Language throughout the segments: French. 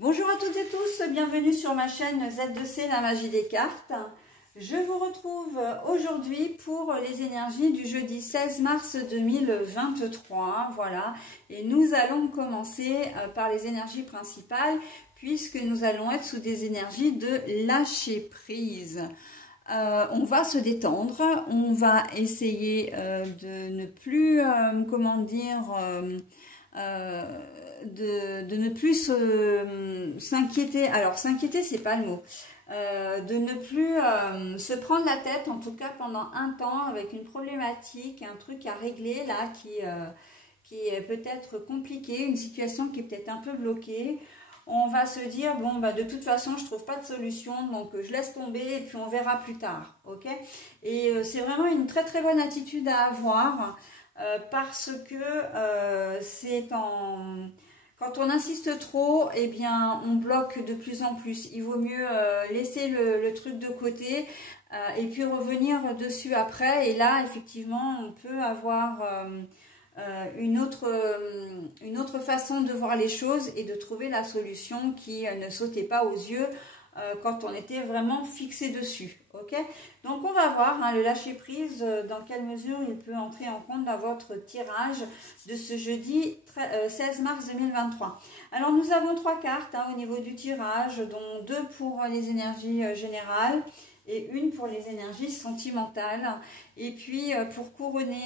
Bonjour à toutes et tous, bienvenue sur ma chaîne Z2C, la magie des cartes. Je vous retrouve aujourd'hui pour les énergies du jeudi 16 mars 2023, voilà. Et nous allons commencer par les énergies principales, puisque nous allons être sous des énergies de lâcher prise. On va se détendre, on va essayer de ne plus, de ne plus s'inquiéter. Alors s'inquiéter, c'est pas le mot. De ne plus se prendre la tête, en tout cas pendant un temps, avec une problématique, un truc à régler là qui est peut-être compliqué, une situation qui est peut-être un peu bloquée. On va se dire, bon, bah, de toute façon, je trouve pas de solution, donc je laisse tomber et puis on verra plus tard, ok? Et c'est vraiment une très très bonne attitude à avoir parce que quand on insiste trop, eh bien, on bloque de plus en plus. Il vaut mieux laisser le truc de côté et puis revenir dessus après. Et là, effectivement, on peut avoir une autre façon de voir les choses et de trouver la solution qui ne sautait pas aux yeux quand on était vraiment fixé dessus. Ok, donc on va voir le lâcher prise, dans quelle mesure il peut entrer en compte dans votre tirage de ce jeudi 16 mars 2023. Alors nous avons trois cartes au niveau du tirage, dont deux pour les énergies générales et une pour les énergies sentimentales. Et puis pour couronner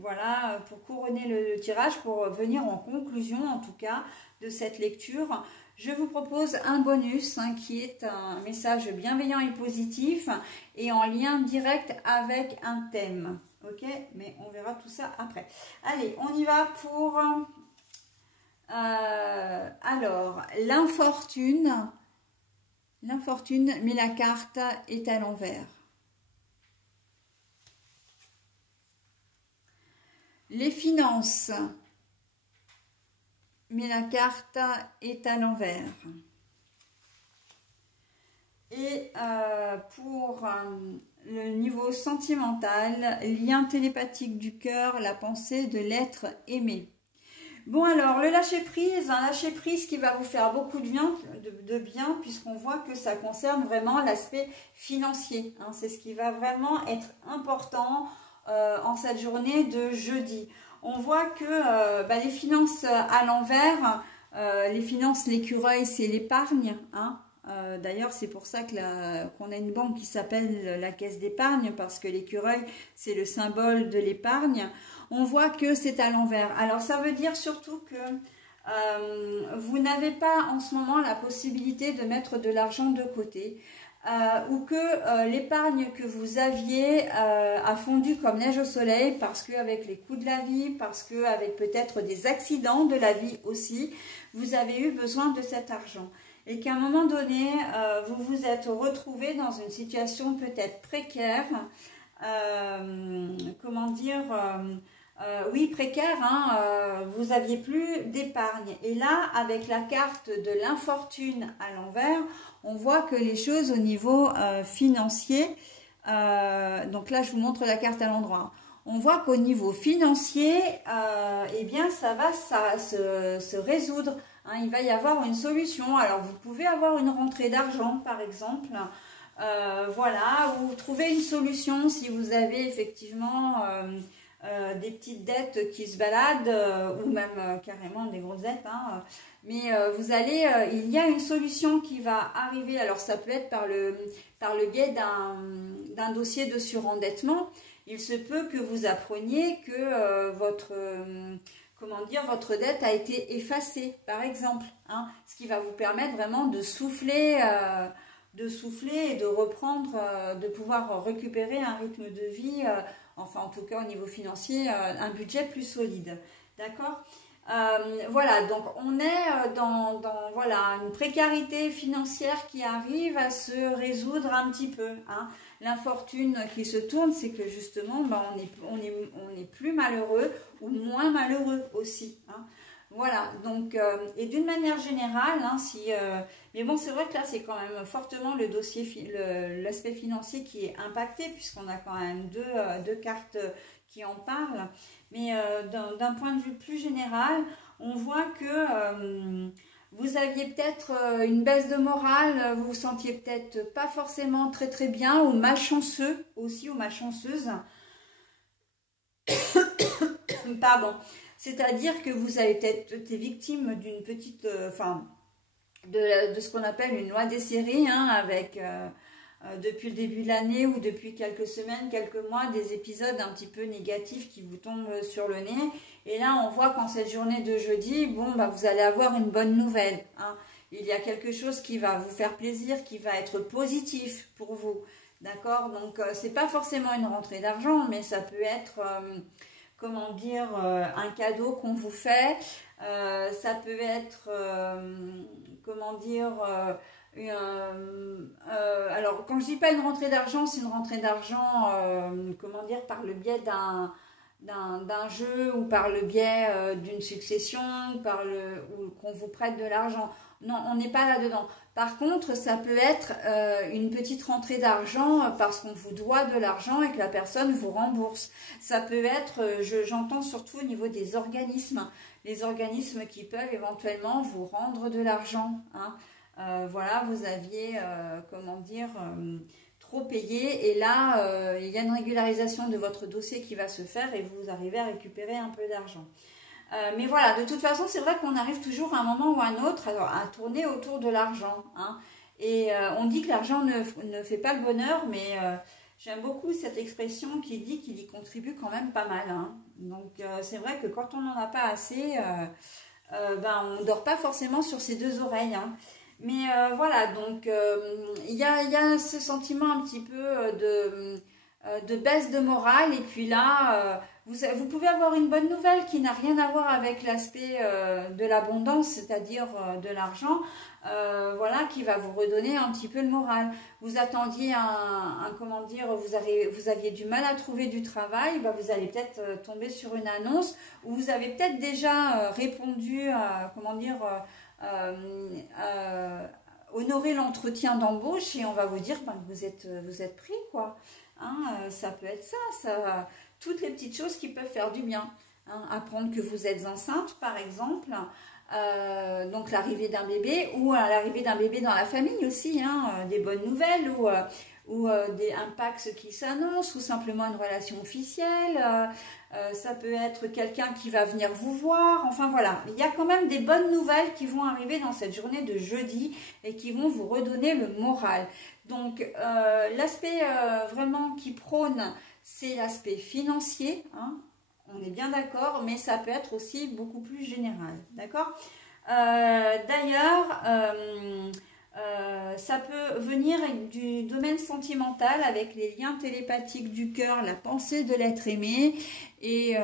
voilà, pour couronner le tirage, pour venir en conclusion en tout cas de cette lecture, je vous propose un bonus qui est un message bienveillant et positif et en lien direct avec un thème. Ok, mais on verra tout ça après. Allez, on y va pour alors l'infortune. L'infortune, mais la carte est à l'envers. Les finances, mais la carte est à l'envers. Et pour le niveau sentimental, lien télépathique du cœur, la pensée de l'être aimé. Bon alors, le lâcher-prise, un lâcher-prise qui va vous faire beaucoup de bien puisqu'on voit que ça concerne vraiment l'aspect financier. C'est ce qui va vraiment être important en cette journée de jeudi. On voit que les finances à l'envers, les finances, l'écureuil, c'est l'épargne. D'ailleurs, c'est pour ça qu'on a une banque qui s'appelle la caisse d'épargne, parce que l'écureuil, c'est le symbole de l'épargne. On voit que c'est à l'envers. Alors, ça veut dire surtout que vous n'avez pas en ce moment la possibilité de mettre de l'argent de côté. Ou que l'épargne que vous aviez a fondu comme neige au soleil parce qu'avec les coups de la vie, parce qu'avec peut-être des accidents de la vie aussi, vous avez eu besoin de cet argent. Et qu'à un moment donné, vous vous êtes retrouvé dans une situation peut-être précaire, oui, précaire, vous n'aviez plus d'épargne. Et là, avec la carte de l'infortune à l'envers, on voit que les choses au niveau financier, donc là je vous montre la carte à l'endroit, on voit qu'au niveau financier, eh bien ça va se résoudre, il va y avoir une solution. Alors vous pouvez avoir une rentrée d'argent par exemple, voilà, ou trouver une solution si vous avez effectivement des petites dettes qui se baladent, ou même carrément des grosses dettes, mais vous allez, il y a une solution qui va arriver. Alors ça peut être par le biais d'un dossier de surendettement. Il se peut que vous appreniez que votre dette a été effacée, par exemple, ce qui va vous permettre vraiment de souffler et de reprendre, de pouvoir récupérer un rythme de vie, enfin en tout cas au niveau financier, un budget plus solide. D'accord ? Voilà, donc on est dans voilà, une précarité financière qui arrive à se résoudre un petit peu. L'infortune qui se tourne, c'est que justement, on est plus malheureux ou moins malheureux aussi. Voilà, donc, et d'une manière générale, mais bon, c'est vrai que là, c'est quand même fortement le dossier, l'aspect financier qui est impacté, puisqu'on a quand même deux cartes qui en parlent. Mais d'un point de vue plus général, on voit que Vous aviez peut-être une baisse de morale, vous vous sentiez peut-être pas forcément très très bien, ou malchanceux aussi, ou malchanceuse. Pardon. C'est-à-dire que vous avez peut-être été victime d'une petite, de ce qu'on appelle une loi des séries, hein, avec depuis le début de l'année ou depuis quelques semaines, quelques mois, des épisodes un petit peu négatifs qui vous tombent sur le nez. Et là, on voit qu'en cette journée de jeudi, bon, bah, vous allez avoir une bonne nouvelle, hein. Il y a quelque chose qui va vous faire plaisir, qui va être positif pour vous, d'accord? Donc, c'est pas forcément une rentrée d'argent, mais ça peut être, comment dire, un cadeau qu'on vous fait. Ça peut être, comment dire, alors quand je dis pas une rentrée d'argent, c'est une rentrée d'argent, comment dire, par le biais d'un jeu, ou par le biais d'une succession, ou qu'on vous prête de l'argent. Non, on n'est pas là-dedans. Par contre, ça peut être une petite rentrée d'argent parce qu'on vous doit de l'argent et que la personne vous rembourse. Ça peut être, j'entends surtout au niveau des organismes, les organismes qui peuvent éventuellement vous rendre de l'argent, hein. Voilà, vous aviez, comment dire, trop payé, et là, il y a une régularisation de votre dossier qui va se faire et vous arrivez à récupérer un peu d'argent. Mais voilà, de toute façon, c'est vrai qu'on arrive toujours à un moment ou à un autre à tourner autour de l'argent, hein. Et on dit que l'argent ne fait pas le bonheur, mais j'aime beaucoup cette expression qui dit qu'il y contribue quand même pas mal, hein. Donc c'est vrai que quand on n'en a pas assez, ben, on ne dort pas forcément sur ses deux oreilles, hein. Mais voilà, donc il y a ce sentiment un petit peu de baisse de morale. Et puis là, vous pouvez avoir une bonne nouvelle qui n'a rien à voir avec l'aspect de l'abondance, c'est-à-dire de l'argent, voilà, qui va vous redonner un petit peu le moral. Vous attendiez comment dire, vous aviez du mal à trouver du travail, bah, vous allez peut-être tomber sur une annonce, où vous avez peut-être déjà répondu à, comment dire, honorer l'entretien d'embauche, et on va vous dire ben, que vous êtes pris, quoi, hein. Ça peut être ça, toutes les petites choses qui peuvent faire du bien, hein. Apprendre que vous êtes enceinte, par exemple, donc l'arrivée d'un bébé, ou à l'arrivée d'un bébé dans la famille aussi, hein, des bonnes nouvelles, ou un Pax qui s'annonce, ou simplement une relation officielle. Ça peut être quelqu'un qui va venir vous voir. Enfin voilà, il y a quand même des bonnes nouvelles qui vont arriver dans cette journée de jeudi et qui vont vous redonner le moral. Donc l'aspect vraiment qui prône, c'est l'aspect financier, hein, on est bien d'accord, mais ça peut être aussi beaucoup plus général, d'accord? D'ailleurs, ça peut venir du domaine sentimental, avec les liens télépathiques du cœur, la pensée de l'être aimé. Et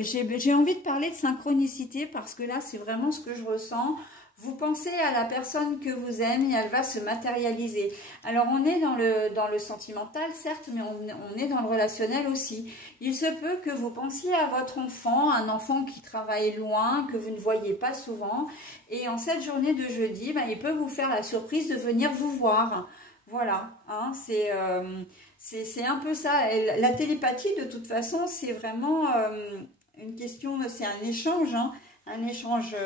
j'ai envie de parler de synchronicité, parce que là, c'est vraiment ce que je ressens. Vous pensez à la personne que vous aimez et elle va se matérialiser. Alors, on est dans le sentimental, certes, mais on est dans le relationnel aussi. Il se peut que vous pensiez à votre enfant, un enfant qui travaille loin, que vous ne voyez pas souvent. Et en cette journée de jeudi, ben, il peut vous faire la surprise de venir vous voir. Voilà, hein, c'est un peu ça. Et la télépathie, de toute façon, c'est vraiment une question, c'est un échange, hein, un échange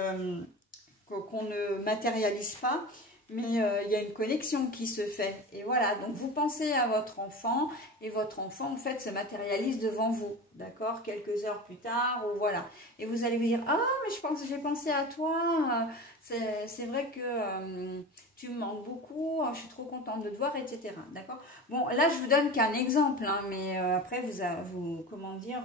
qu'on ne matérialise pas, mais il y a une connexion qui se fait. Et voilà, donc vous pensez à votre enfant, et votre enfant, en fait, se matérialise devant vous, d'accord, quelques heures plus tard, ou voilà. Et vous allez vous dire, ah, mais j'ai pensé à toi, c'est vrai que tu me manques beaucoup, je suis trop contente de te voir, etc. D'accord. Bon, là, je vous donne qu'un exemple, hein, mais après, comment dire,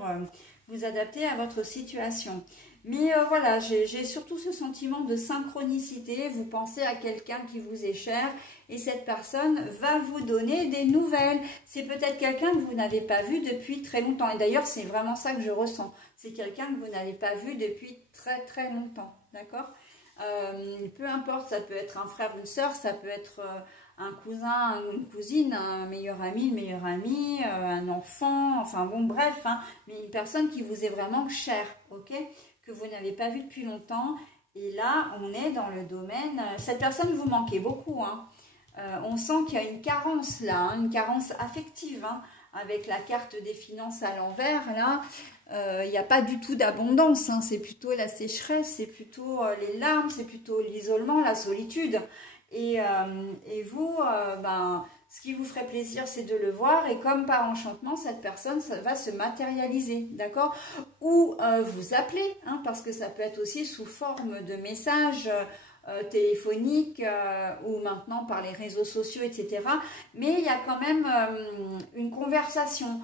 vous adaptez à votre situation. Mais voilà, j'ai surtout ce sentiment de synchronicité. Vous pensez à quelqu'un qui vous est cher, et cette personne va vous donner des nouvelles. C'est peut-être quelqu'un que vous n'avez pas vu depuis très longtemps. Et d'ailleurs, c'est vraiment ça que je ressens. C'est quelqu'un que vous n'avez pas vu depuis très très longtemps. D'accord? Peu importe, ça peut être un frère ou une sœur, ça peut être un cousin, une cousine, un meilleur ami, une meilleure amie, un enfant, enfin bon, bref, hein, mais une personne qui vous est vraiment chère, ok? Que vous n'avez pas vu depuis longtemps. Et là, on est dans le domaine... Cette personne vous manquait beaucoup, hein. On sent qu'il y a une carence là, hein, une carence affective, hein, avec la carte des finances à l'envers, là, il n'y a pas du tout d'abondance, hein. C'est plutôt la sécheresse, c'est plutôt les larmes, c'est plutôt l'isolement, la solitude. Et vous, ben, ce qui vous ferait plaisir, c'est de le voir. Et comme par enchantement, cette personne, ça va se matérialiser, d'accord? Ou vous appeler, hein, parce que ça peut être aussi sous forme de messages téléphoniques ou maintenant par les réseaux sociaux, etc. Mais il y a quand même une conversation.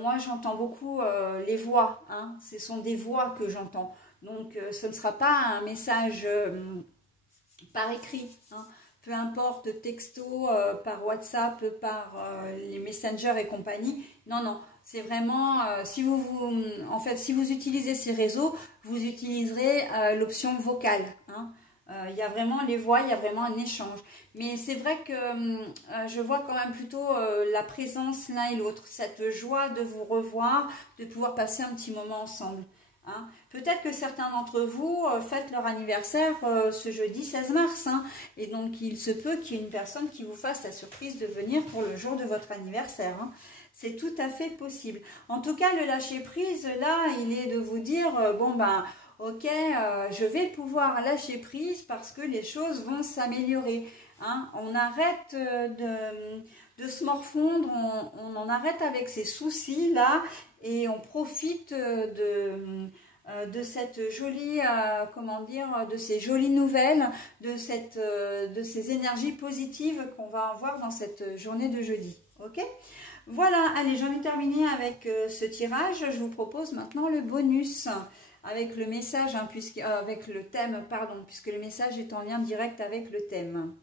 Moi, j'entends beaucoup les voix, hein. Ce sont des voix que j'entends. Donc, ce ne sera pas un message par écrit, hein. Peu importe, texto, par WhatsApp, par les messengers et compagnie. Non, non, c'est vraiment, en fait, si vous utilisez ces réseaux, vous utiliserez l'option vocale, hein. Il y a vraiment les voix, il y a vraiment un échange. Mais c'est vrai que je vois quand même plutôt la présence l'un et l'autre, cette joie de vous revoir, de pouvoir passer un petit moment ensemble. Hein. Peut-être que certains d'entre vous fêtent leur anniversaire ce jeudi 16 mars. Hein, et donc, il se peut qu'il y ait une personne qui vous fasse la surprise de venir pour le jour de votre anniversaire. Hein. C'est tout à fait possible. En tout cas, le lâcher-prise, là, il est de vous dire, bon, ben, ok, je vais pouvoir lâcher prise parce que les choses vont s'améliorer. Hein. On arrête de se morfondre, on en arrête avec ces soucis-là et on profite de cette jolie, comment dire, de ces jolies nouvelles, de ces énergies positives qu'on va avoir dans cette journée de jeudi. Ok ? Voilà, allez, j'en ai terminé avec ce tirage. Je vous propose maintenant le bonus avec le message, hein, avec le thème, pardon, puisque le message est en lien direct avec le thème.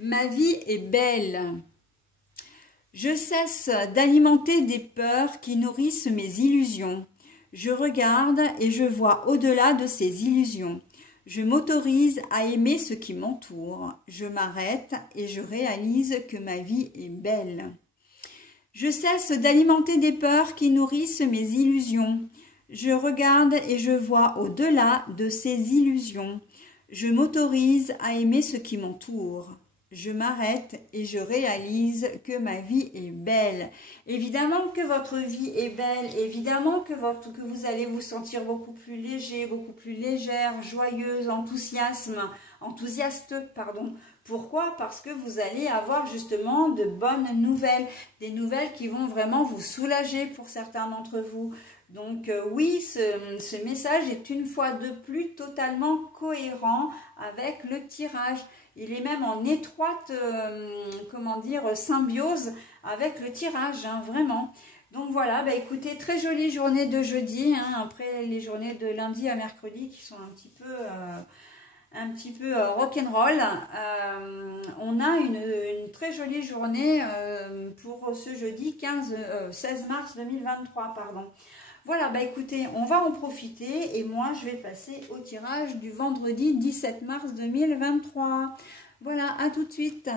Ma vie est belle. Je cesse d'alimenter des peurs qui nourrissent mes illusions. Je regarde et je vois au-delà de ces illusions. Je m'autorise à aimer ce qui m'entoure. Je m'arrête et je réalise que ma vie est belle. Je cesse d'alimenter des peurs qui nourrissent mes illusions. Je regarde et je vois au-delà de ces illusions. Je m'autorise à aimer ce qui m'entoure. Je m'arrête et je réalise que ma vie est belle. Évidemment que votre vie est belle, évidemment que vous allez vous sentir beaucoup plus léger, beaucoup plus légère, joyeuse, enthousiaste, pardon. Pourquoi? Parce que vous allez avoir justement de bonnes nouvelles, des nouvelles qui vont vraiment vous soulager pour certains d'entre vous. Donc oui, ce message est une fois de plus totalement cohérent avec le tirage. Il est même en étroite, comment dire, symbiose avec le tirage, hein, vraiment. Donc voilà, bah écoutez, très jolie journée de jeudi, hein, après les journées de lundi à mercredi qui sont un petit peu rock'n'roll. On a une très jolie journée pour ce jeudi 16 mars 2023, pardon. Voilà, bah écoutez, on va en profiter et moi je vais passer au tirage du vendredi 17 mars 2023. Voilà, à tout de suite.